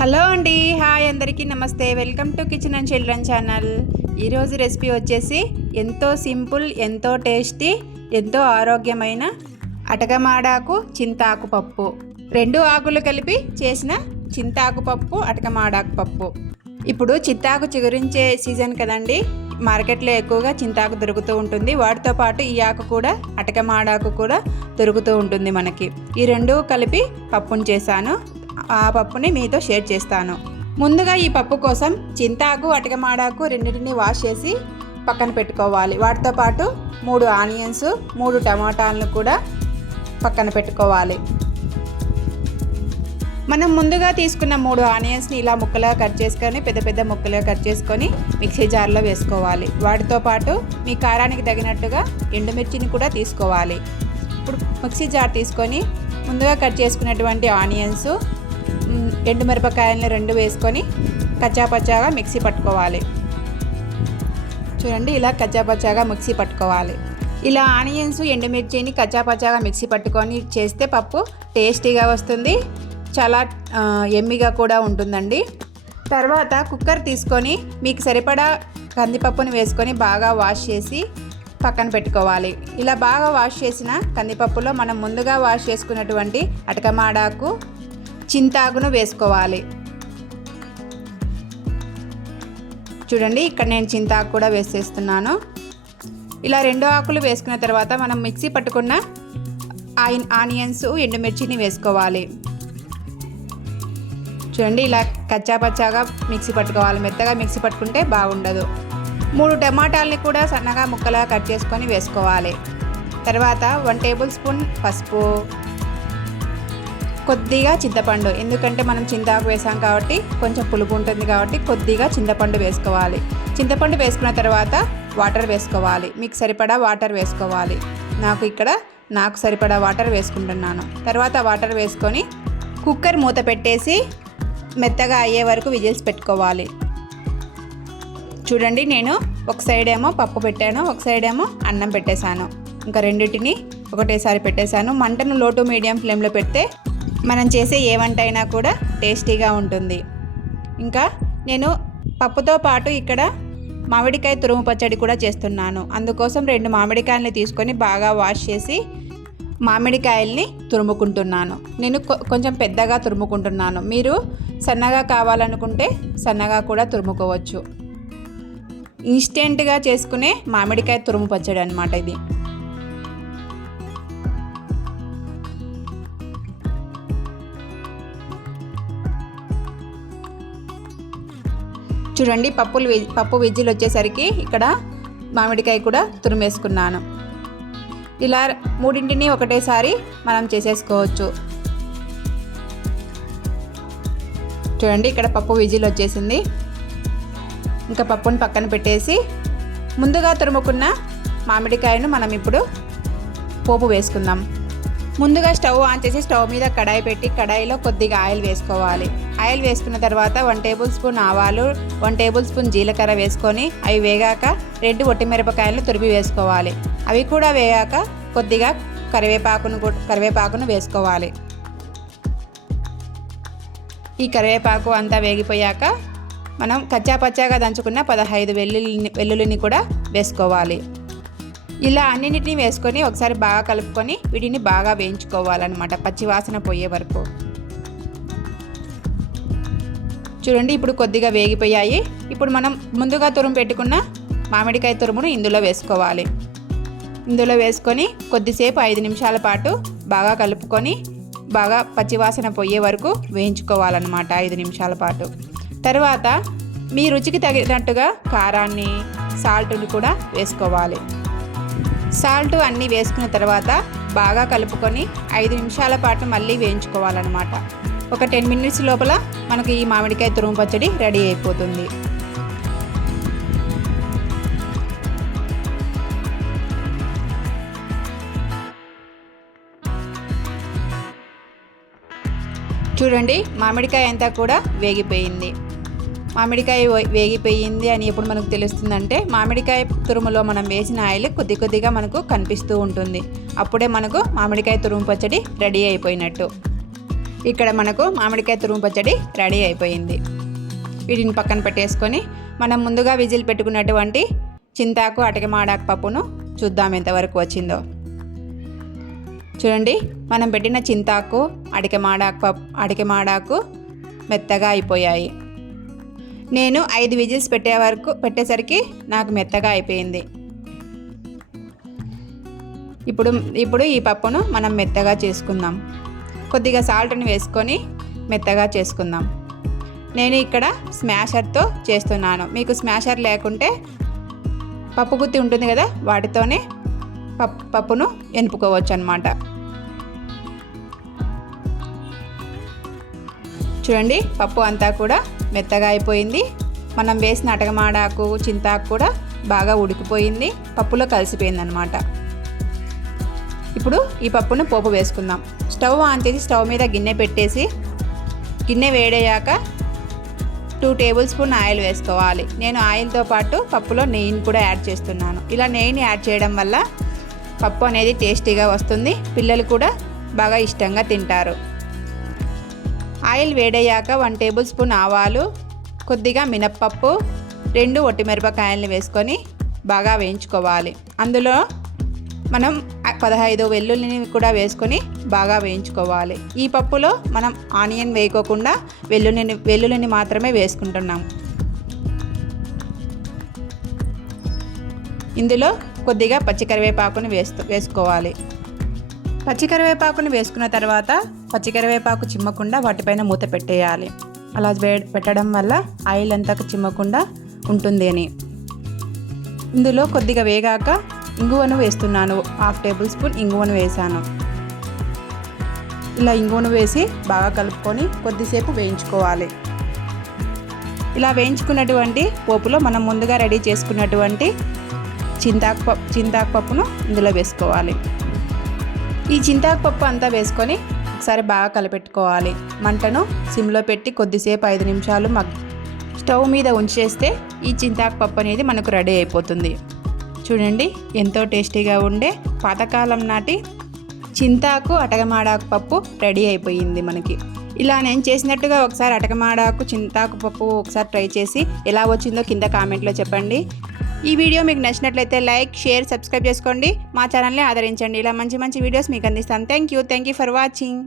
Hello అండి hi అందరికీ నమస్తే. Welcome to kitchen and children channel. ఈరోజు రెసిపీ వచ్చేసి ఎంతో సింపుల్ ఎంతో టేస్టీ ఎంతో ఆరోగ్యమైన అటకమాడాకు చింతాకు పప్పు. రెండు ఆకులు కలిపి చేసిన చింతాకు పప్పు అటకమాడాకు పప్పు. ఇప్పుడు చింతాకు చిగురించే సీజన్ కదండి. మార్కెట్లో ఎక్కువగా చింతాకు దొరుకుతూ ఉంటుంది. వాటితో పాటు ఈ ఆకు కూడా అటకమాడాకు కూడా దొరుకుతూ ఉంటుంది మనకి. ఈ రెండు కలిపి పప్పును చేశాను. ఆ పప్పుని మీతో షేర్ చేస్తాను. ముందుగా ఈ పప్పు కోసం చింతాకు అటకమాడాకు రెండింటిని వాష్ చేసి పక్కన పెట్టుకోవాలి. వాటితో పాటు మూడు ఆనియన్స్ మూడు టమాటాలను కూడా పక్కన పెట్టుకోవాలి. మనం ముందుగా తీసుకున్న మూడు ఆనియన్స్ని ఇలా ముక్కలుగా కట్ చేసుకొని పెద్ద పెద్ద ముక్కలుగా కట్ చేసుకొని మిక్సీ జార్లో వేసుకోవాలి. వాటితో పాటు మీ కారానికి తగినట్టుగా ఎండుమిర్చిని కూడా తీసుకోవాలి. ఇప్పుడు మిక్సీ జార్ తీసుకొని ముందుగా కట్ చేసుకున్నటువంటి ఆనియన్స్ ఎండుమిరపకాయలని రెండు వేసుకొని కచ్చాపచ్చాగా మిక్సీ పట్టుకోవాలి. చూడండి ఇలా కచ్చాపచ్చాగా మిక్సీ పట్టుకోవాలి. ఇలా ఆనియన్స్ ఎండుమిర్చిని కచ్చాపచ్చాగా మిక్సీ పట్టుకొని చేస్తే పప్పు టేస్టీగా వస్తుంది. చాలా ఎమ్మిగా కూడా ఉంటుందండి. తర్వాత కుక్కర్ తీసుకొని మీకు సరిపడా కందిపప్పుని వేసుకొని బాగా వాష్ చేసి పక్కన పెట్టుకోవాలి. ఇలా బాగా వాష్ చేసిన కందిపప్పులో మనం ముందుగా వాష్ చేసుకున్నటువంటి అటకమాడాకు చింతాకును వేసుకోవాలి. చూడండి ఇక్కడ నేను చింతాకు కూడా వేసేస్తున్నాను. ఇలా రెండు ఆకులు వేసుకున్న తర్వాత మనం మిక్సీ పట్టుకున్న ఆయిన్ ఆనియన్స్ ఎండుమిర్చిని వేసుకోవాలి. చూడండి ఇలా కచ్చా పచ్చాగా మిక్సీ పట్టుకోవాలి. మెత్తగా మిక్సీ పట్టుకుంటే బాగుండదు. మూడు టమాటాలని కూడా సన్నగా ముక్కలుగా కట్ చేసుకొని వేసుకోవాలి. తర్వాత వన్ టేబుల్ స్పూన్ పసుపు కొద్దిగా చింతపండు. ఎందుకంటే మనం చింతాకు వేసాం కాబట్టి కొంచెం పులుపు ఉంటుంది కాబట్టి కొద్దిగా చింతపండు వేసుకోవాలి. చింతపండు వేసుకున్న తర్వాత వాటర్ వేసుకోవాలి. మీకు సరిపడా వాటర్ వేసుకోవాలి. నాకు ఇక్కడ నాకు సరిపడా వాటర్ వేసుకుంటున్నాను. తర్వాత వాటర్ వేసుకొని కుక్కర్ మూత పెట్టేసి మెత్తగా అయ్యే వరకు విజిల్స్ పెట్టుకోవాలి. చూడండి నేను ఒక సైడ్ ఏమో పప్పు పెట్టాను ఒక సైడ్ ఏమో అన్నం పెట్టేశాను. ఇంకా రెండింటిని ఒకటేసారి పెట్టేశాను. మంటను లోటు మీడియం ఫ్లేమ్లో పెడితే మనం చేసే ఏ వంట అయినా కూడా టేస్టీగా ఉంటుంది. ఇంకా నేను పప్పుతో పాటు ఇక్కడ మామిడికాయ తురుము పచ్చడి కూడా చేస్తున్నాను. అందుకోసం రెండు మామిడికాయలని తీసుకొని బాగా వాష్ చేసి మామిడికాయల్ని తురుముకుంటున్నాను. నేను కొ- కొంచెం పెద్దగా తురుముకుంటున్నాను. మీరు సన్నగా కావాలనుకుంటే సన్నగా కూడా తురుముకోవచ్చు. ఇన్స్టెంట్గా చేసుకునే మామిడికాయ తురుము పచ్చడి అనమాట ఇది. చూడండి పప్పులు పప్పు విజిల్ వచ్చేసరికి ఇక్కడ మామిడికాయ కూడా తురిమేసుకున్నాను. ఇలా మూడింటిని ఒకటేసారి మనం చేసేసుకోవచ్చు. చూడండి ఇక్కడ పప్పు విజిల్ వచ్చేసింది. ఇంకా పప్పుని పక్కన పెట్టేసి ముందుగా తురుముకున్న మామిడికాయను మనం ఇప్పుడు పోపు వేసుకుందాం. ముందుగా స్టవ్ ఆన్ చేసి స్టవ్ మీద కడాయి పెట్టి కడాయిలో కొద్దిగా ఆయిల్ వేసుకోవాలి. ఆయిల్ వేసుకున్న తర్వాత వన్ టేబుల్ స్పూన్ ఆవాలు వన్ టేబుల్ స్పూన్ జీలకర్ర వేసుకొని అవి వేగాక రెండు ఒట్టిమిరపకాయలను తురిమి వేసుకోవాలి. అవి కూడా వేగాక కొద్దిగా కరివేపాకును కరివేపాకును వేసుకోవాలి. ఈ కరివేపాకు అంతా వేగిపోయాక మనం కచ్చాపచ్చాగా దంచుకున్న పదహైదు వెల్లుల్లి వెల్లుల్లిని కూడా వేసుకోవాలి. ఇలా అన్నింటినీ వేసుకొని ఒకసారి బాగా కలుపుకొని వీటిని బాగా వేయించుకోవాలన్నమాట పచ్చివాసన పోయే వరకు. చూడండి ఇప్పుడు కొద్దిగా వేగిపోయాయి. ఇప్పుడు మనం ముందుగా తురుము పెట్టుకున్న మామిడికాయ తురుమును ఇందులో వేసుకోవాలి. ఇందులో వేసుకొని కొద్దిసేపు ఐదు నిమిషాల పాటు బాగా కలుపుకొని బాగా పచ్చివాసన పోయే వరకు వేయించుకోవాలన్నమాట ఐదు నిమిషాల పాటు. తర్వాత మీ రుచికి తగినట్టుగా కారాన్ని సాల్ట్ని కూడా వేసుకోవాలి. సాల్ట్ అన్నీ వేసుకున్న తర్వాత బాగా కలుపుకొని ఐదు నిమిషాల పాటు మళ్ళీ వేయించుకోవాలన్నమాట. ఒక టెన్ మినిట్స్ లోపల మనకి ఈ మామిడికాయ తురుము పచ్చడి రెడీ అయిపోతుంది. చూడండి మామిడికాయ అంతా కూడా వేగిపోయింది. మామిడికాయ వే- వేగిపోయింది అని ఎప్పుడు మనకు తెలుస్తుందంటే మామిడికాయ తురుములో మనం వేసిన ఆయిల్ కొద్ది కొద్దిగా మనకు కనిపిస్తూ ఉంటుంది. అప్పుడే మనకు మామిడికాయ తురుము పచ్చడి రెడీ అయిపోయినట్టు. ఇక్కడ మనకు మామిడికాయ తురుము పచ్చడి రెడీ అయిపోయింది. వీటిని పక్కన పెట్టేసుకొని మనం ముందుగా విజిల్ పెట్టుకున్నటువంటి చింతాకు అటకమాడాకు పప్పును చూద్దాం ఎంతవరకు వచ్చిందో. చూడండి మనం పెట్టిన చింతాకు అడికెమాడాకు పప్పు అడికెమాడాకు మెత్తగా అయిపోయాయి. నేను ఐదు విజిల్స్ పెట్టే వరకు పెట్టేసరికి నాకు మెత్తగా అయిపోయింది. ఇప్పుడు ఇప్పుడు ఈ పప్పును మనం మెత్తగా చేసుకుందాం. కొద్దిగా సాల్ట్ని వేసుకొని మెత్తగా చేసుకుందాం. నేను ఇక్కడ స్మాషర్తో చేస్తున్నాను. మీకు స్మాషర్ లేకుంటే పప్పు గుత్తి ఉంటుంది కదా వాటితోనే పప్పు పప్పును ఎనుపుకోవచ్చు అనమాట చూడండి పప్పు అంతా కూడా మెత్తగా అయిపోయింది. మనం వేసిన అటగమాడాకు చింతాకు కూడా బాగా ఉడికిపోయింది. పప్పులో కలిసిపోయింది అనమాట ఇప్పుడు ఈ పప్పును పోపు వేసుకుందాం. స్టవ్ ఆన్ చేసి స్టవ్ మీద గిన్నె పెట్టేసి గిన్నె వేడయ్యాక టూ టేబుల్ స్పూన్ ఆయిల్ వేసుకోవాలి. నేను ఆయిల్తో పాటు పప్పులో నెయ్యిని కూడా యాడ్ చేస్తున్నాను. ఇలా నెయ్యిని యాడ్ చేయడం వల్ల పప్పు అనేది టేస్టీగా వస్తుంది. పిల్లలు కూడా బాగా ఇష్టంగా తింటారు. ఆయిల్ వేడయ్యాక వన్ టేబుల్ స్పూన్ ఆవాలు కొద్దిగా మినప్పప్పు రెండు ఒట్టిమిరపకాయలని వేసుకొని బాగా వేయించుకోవాలి. అందులో మనం పదహైదు వెల్లుల్లిని కూడా వేసుకొని బాగా వేయించుకోవాలి. ఈ పప్పులో మనం ఆనియన్ వేయకోకుండా వెల్లుల్లిని వెల్లుల్లిని మాత్రమే వేసుకుంటున్నాం. ఇందులో కొద్దిగా పచ్చికరివేపాకుని వేస్తూ వేసుకోవాలి. పచ్చికరివేపాకుని వేసుకున్న తర్వాత పచ్చికరివేపాకు చిమ్మకుండా వాటిపైన మూత పెట్టేయాలి. అలా పెట్టడం వల్ల ఆయిల్ అంతా చిమ్మకుండా ఉంటుంది అని. ఇందులో కొద్దిగా వేగాక ఇంగువను వేస్తున్నాను. హాఫ్ టేబుల్ స్పూన్ ఇంగువను వేసాను ఇలా ఇంగువను వేసి బాగా కలుపుకొని కొద్దిసేపు వేయించుకోవాలి. ఇలా వేయించుకున్నటువంటి పోపులో మనం ముందుగా రెడీ చేసుకున్నటువంటి చింతాకు పప్పు చింతాకు పప్పును ఇందులో వేసుకోవాలి. ఈ చింతాకు పప్పు అంతా వేసుకొని ఒకసారి బాగా కలిపెట్టుకోవాలి. మంటను సిమ్లో పెట్టి కొద్దిసేపు ఐదు నిమిషాలు మగ్ స్టవ్ మీద ఉంచేస్తే ఈ చింతాకు పప్పు అనేది మనకు రెడీ అయిపోతుంది. చూడండి ఎంతో టేస్టీగా ఉండే పాతకాలం నాటి చింతాకు అటగమాడాకు పప్పు రెడీ అయిపోయింది మనకి. ఇలా నేను చేసినట్టుగా ఒకసారి అటకమాడాకు చింతాకు పప్పు ఒకసారి ట్రై చేసి ఎలా వచ్చిందో కింద కామెంట్లో చెప్పండి. ఈ వీడియో మీకు నచ్చినట్లయితే లైక్ షేర్ సబ్స్క్రైబ్ చేసుకోండి. మా ఛానల్ని ఆదరించండి. ఇలా మంచి మంచి వీడియోస్ మీకు అందిస్తాను. Thank you. Thank you for watching.